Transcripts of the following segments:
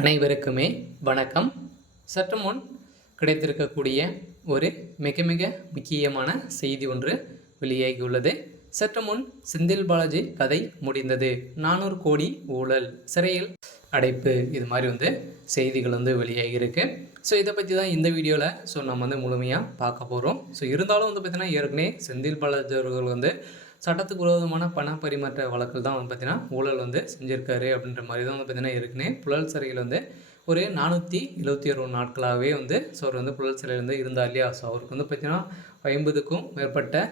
அனைவருக்குமே வணக்கம். சற்று முன் கிடைத்திருக்கக்கூடிய ஒரு மிக மிக முக்கியமான செய்தி ஒன்று வெளியாகியுள்ளது. சற்று முன் செந்தில் பாலாஜி கதை முடிந்தது, 400 கோடி ஊழல், சிறையில் அடைப்பு, இது மாதிரி செய்திகள் வெளியாகியிருக்கு. ஸோ இதை பற்றி தான் இந்த வீடியோவில் நம்ம முழுமையாக பார்க்க போகிறோம். ஸோ இருந்தாலும் பார்த்தீங்கன்னா ஏற்கனவே செந்தில் பாலாஜி அவர்கள் சட்டத்துக்கு விரோதமான பண பரிமாற்ற வழக்கில் தான் பார்த்தீங்கன்னா ஊழல் செஞ்சுருக்காரு அப்படின்ற மாதிரி தான் பார்த்தீங்கன்னா ஏற்கனவே புழல் சிறையில் ஒரு 476 நாட்களாகவே ஸோ அவர் புழல் சிறையில் இருந்தார் இல்லையா. ஸோ அவருக்கு பார்த்தீங்கன்னா 50க்கும் மேற்பட்ட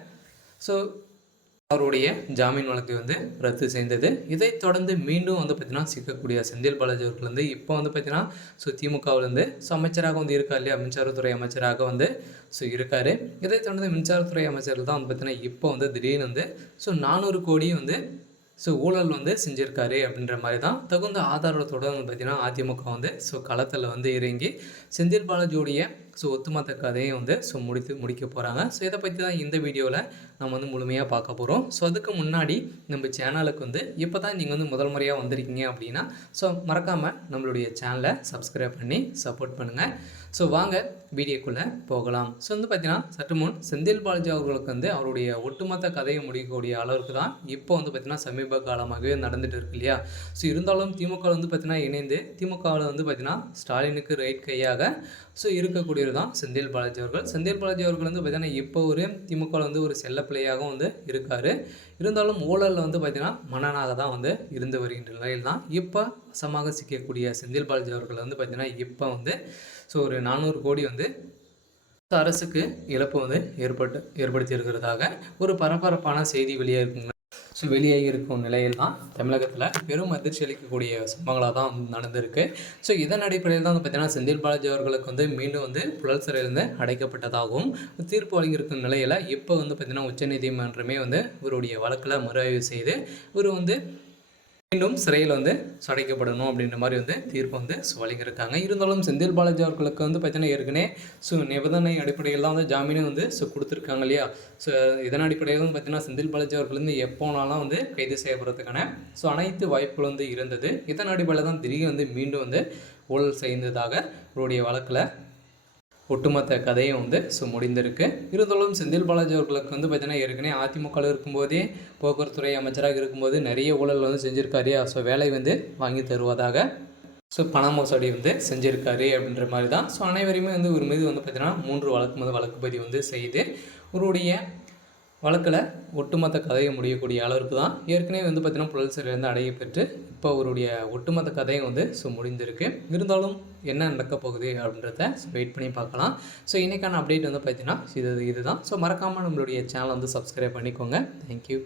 அவருடைய ஜாமீன் வழக்கு ரத்து செய்தது. இதை தொடர்ந்து மீண்டும் பார்த்தீங்கன்னா சிக்கக்கூடிய செந்தில் பாலாஜி அவர்கள் இப்போ பார்த்தீங்கன்னா திமுகவில் அமைச்சராக இருக்கார் இல்லையா, மின்சாரத்துறை அமைச்சராக இருக்கார். இதை தொடர்ந்து மின்சாரத்துறை அமைச்சர்கள் தான் பார்த்தீங்கன்னா இப்போ திடீர்னு 400 கோடி ஊழல் செஞ்சுருக்காரு அப்படின்ற மாதிரி தான் தகுந்த ஆதாரத்தோடு பார்த்தீங்கன்னா அதிமுக களத்தில் இறங்கி செந்தில் பாலாஜியோடைய ஒட்டுமொத்த கதையை முடிக்க போகிறாங்க. ஸோ இதை பற்றி தான் இந்த வீடியோவில் நம்ம முழுமையாக பார்க்க போகிறோம். ஸோ அதுக்கு முன்னாடி நம்ம சேனலுக்கு இப்போ தான் நீங்கள் முதல் முறையாக வந்திருக்கீங்க அப்படின்னா மறக்காமல் நம்மளுடைய சேனலை சப்ஸ்கிரைப் பண்ணி சப்போர்ட் பண்ணுங்கள். ஸோ வாங்க வீடியோக்குள்ளே போகலாம். ஸோ பார்த்தீங்கன்னா சற்று முன் செந்தில் பாலாஜி அவர்களுக்கு அவருடைய ஒட்டுமொத்த கதையை முடிக்கக்கூடிய அளவுக்கு தான் இப்போ பார்த்தீங்கன்னா சமீப காலமாகவே நடந்துகிட்டு இருக்கு இல்லையா. ஸோ இருந்தாலும் திமுக பார்த்தீங்கன்னா இணைந்து திமுகவில் பார்த்தீங்கன்னா ஸ்டாலினுக்கு ரைட் கையாக இருக்கக்கூடியது தான் செந்தில் பாலாஜி அவர்கள். செந்தில் பாலாஜி அவர்கள் பார்த்தீங்கன்னா இப்போ ஒரு திமுகவில் ஒரு செல்ல பிள்ளையாகவும் இருக்கார். இருந்தாலும் ஊழல் பார்த்தீங்கன்னா மன்னனாக தான் இருந்து வருகின்ற நிலையில் தான் இப்போ வசமாக சிக்கக்கூடிய செந்தில் பாலாஜி அவர்கள் பார்த்தீங்கன்னா இப்போ ஒரு 400 கோடி அரசுக்கு இழப்பு ஏற்படுத்தி இருக்கிறதாக ஒரு பரபரப்பான செய்தி வெளியாகிருக்குங்க. ஸோ வெளியாகி இருக்கும் நிலையில் தான் தமிழகத்தில் பெரும் அதிர்ச்சி அளிக்கக்கூடிய சம்பவங்களாக தான் நடந்திருக்கு. ஸோ இதன் அடிப்படையில் தான் பார்த்தீங்கன்னா செந்தில் பாலாஜி அவர்களுக்கு மீண்டும் புழல் சிறையிலிருந்து அடைக்கப்பட்டதாகவும் தீர்ப்பு வழங்கியிருக்கும் நிலையில் இப்போ பார்த்தீங்கன்னா உச்சநீதிமன்றமே இவருடைய வழக்கில் மறுஆய்வு செய்து இவர் மீண்டும் சிறையில் அடைக்கப்படணும் அப்படின்ற மாதிரி தீர்ப்பு வழங்கியிருக்காங்க. இருந்தாலும் செந்தில் பாலாஜி அவர்களுக்கு பார்த்தீங்கன்னா ஏற்கனவே நிபந்தனை அடிப்படையில் தான் ஜாமீனும் கொடுத்துருக்காங்க இல்லையா. ஸோ இதன் அடிப்படையில் பார்த்தீங்கன்னா செந்தில் பாலாஜி அவர்கள் எப்போனாலும் கைது செய்யப்படுறதுக்கான அனைத்து வாய்ப்புகள் இருந்தது. இதன் அடிப்படையில் தான் திடீர்னு மீண்டும் ஊழல் செய்ததாக இவருடைய வழக்கில் ஒட்டுமொத்த கதையும் முடிந்திருக்கு. இருந்தாலும் செந்தில் பாலாஜி அவர்களுக்கு பார்த்தீங்கன்னா ஏற்கனவே அதிமுகவில் இருக்கும்போதே போக்குவரத்துறை அமைச்சராக இருக்கும்போது நிறைய ஊழல் செஞ்சுருக்காரு. ஸோ வேலை வாங்கி தருவதாக பண மோசடி செஞ்சுருக்காரு அப்படின்ற மாதிரி தான். ஸோ அனைவரையுமே ஒரு மீது பார்த்தீங்கன்னா 3 வழக்கு பதிவு செய்து அவருடைய வழக்கில் ஒட்டுமொத்த கதையை முடியக்கூடிய அளவுக்கு தான் ஏற்கனவே பார்த்தீங்கன்னா புழல் சிறையிலேருந்து அடைய பெற்று இப்போ அவருடைய ஒட்டுமொத்த கதையும் முடிந்திருக்கு. இருந்தாலும் என்ன நடக்க போகுது அப்படின்றத வெயிட் பண்ணி பார்க்கலாம். ஸோ இன்றைக்கான அப்டேட் பார்த்தீங்கன்னா இதுதான். ஸோ மறக்காமல் நம்மளுடைய சேனலை சப்ஸ்கிரைப் பண்ணிக்கோங்க. தேங்க்யூ.